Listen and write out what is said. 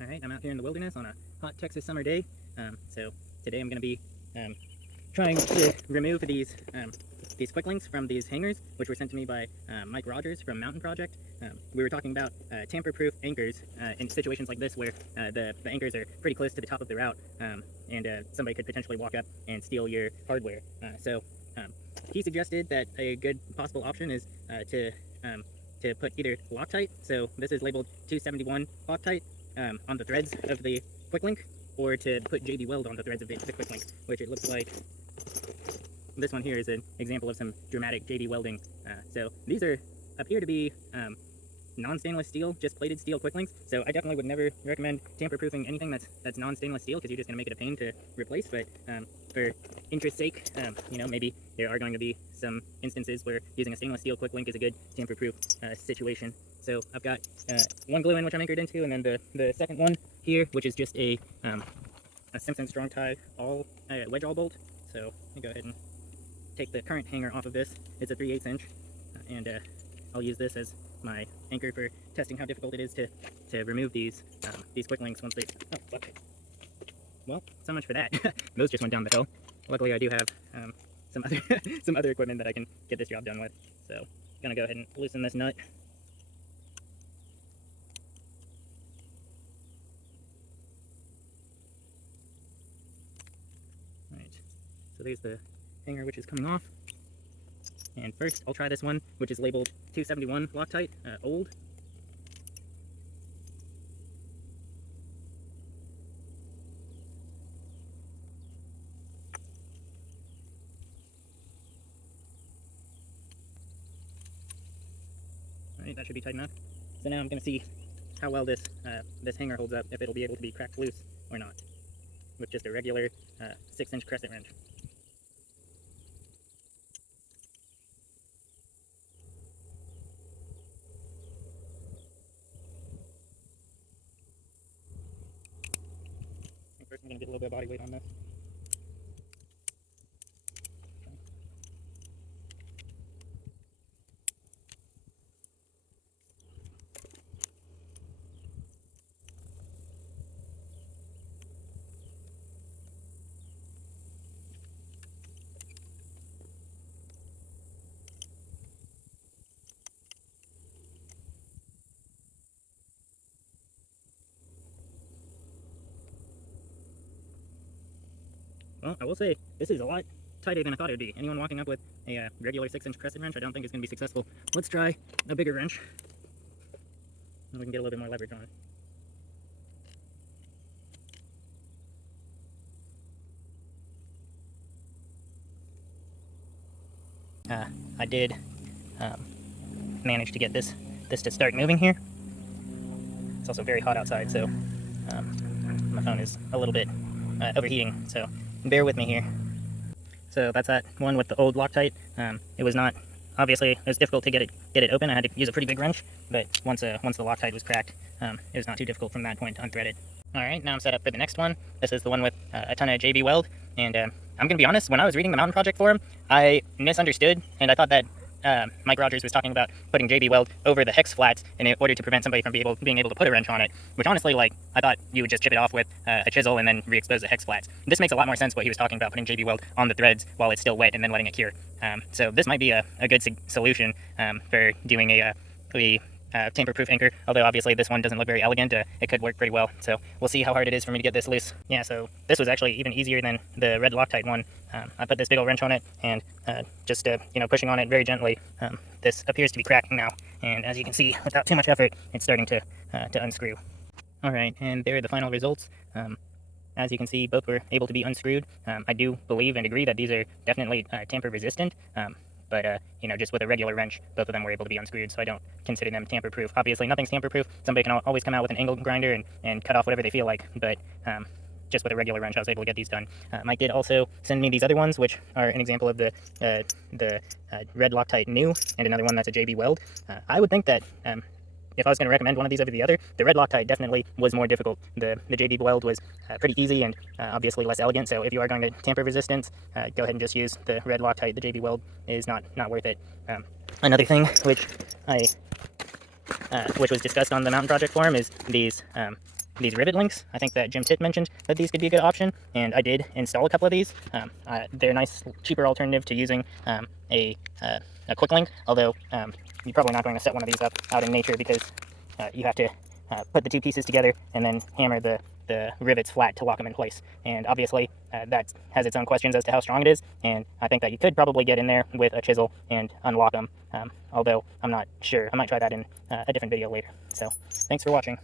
Alright, I'm out here in the wilderness on a hot Texas summer day. So today I'm going to be trying to remove these quick links from these hangers, which were sent to me by Mike Rogers from Mountain Project. We were talking about tamper-proof anchors in situations like this where the anchors are pretty close to the top of the route, and somebody could potentially walk up and steal your hardware. So he suggested that a good possible option is to put either Loctite, so this is labeled 271 Loctite, on the threads of the quick link, or to put JB Weld on the threads of the quick link, which it looks like this one here is an example of some dramatic JB welding. So these appear to be non-stainless steel, just plated steel quick links. So I definitely would never recommend tamper-proofing anything that's non-stainless steel, because you're just going to make it a pain to replace. But for interest's sake, maybe there are going to be some instances where using a stainless steel quick link is a good tamper-proof situation. So I've got one glue in which I'm anchored into, and then the second one here, which is just a Simpson strong tie wedge all bolt. So let me go ahead and take the current hanger off of this. It's a 3/8 inch, and I'll use this as my anchor for testing how difficult it is to remove these quick links once they. Oh fuck! Well, so much for that. Those just went down the hill. Luckily, I do have some other some other equipment that I can get this job done with. So I'm gonna go ahead and loosen this nut. So there's the hanger which is coming off. And first, I'll try this one, which is labeled 271 Loctite, old. Alright, that should be tight enough. So now I'm going to see how well this hanger holds up, if it'll be able to be cracked loose or not, with just a regular 6-inch crescent wrench. First, I'm going to get a little bit of body weight on this. Well, I will say, this is a lot tighter than I thought it would be. Anyone walking up with a regular 6-inch crescent wrench, I don't think is going to be successful. Let's try a bigger wrench, and we can get a little bit more leverage on it. I did manage to get this to start moving here. It's also very hot outside, so my phone is a little bit overheating, so bear with me here. So that's that one with the old Loctite. It was not, obviously, it was difficult to get it open. I had to use a pretty big wrench, but once the Loctite was cracked, it was not too difficult from that point to unthread it. Alright, now I'm set up for the next one. This is the one with a ton of JB Weld, and I'm going to be honest, when I was reading the Mountain Project forum, I misunderstood, and I thought that Mike Rogers was talking about putting JB Weld over the hex flats in order to prevent somebody from being able to put a wrench on it, which honestly, I thought you would just chip it off with a chisel and then re-expose the hex flats. This makes a lot more sense what he was talking about, putting JB Weld on the threads while it's still wet and then letting it cure. So this might be a good solution for doing a tamper-proof anchor, although obviously this one doesn't look very elegant. It could work pretty well, so we'll see how hard it is for me to get this loose. Yeah, so this was actually even easier than the red Loctite one. I put this big old wrench on it, and just pushing on it very gently, this appears to be cracking now, and as you can see, without too much effort, it's starting to unscrew. Alright, and there are the final results. As you can see, both were able to be unscrewed. I do believe and agree that these are definitely tamper resistant. But just with a regular wrench, both of them were able to be unscrewed, so I don't consider them tamper-proof. Obviously, nothing's tamper-proof. Somebody can always come out with an angle grinder and cut off whatever they feel like, but just with a regular wrench, I was able to get these done. Mike did also send me these other ones, which are an example of the red Loctite new, and another one that's a JB Weld. I would think that if I was going to recommend one of these over the other, the red Loctite definitely was more difficult. The JB Weld was pretty easy and obviously less elegant, so if you are going to tamper resistance, go ahead and just use the red Loctite. The JB Weld is not worth it. Another thing which was discussed on the Mountain Project forum is these these rivet links. I think that Jim Titt mentioned that these could be a good option, and I did install a couple of these. They're a nice, cheaper alternative to using a quick link, although you're probably not going to set one of these up out in nature because you have to put the two pieces together and then hammer the rivets flat to lock them in place. And obviously that has its own questions as to how strong it is, and I think that you could probably get in there with a chisel and unlock them, although I'm not sure. I might try that in a different video later. So thanks for watching.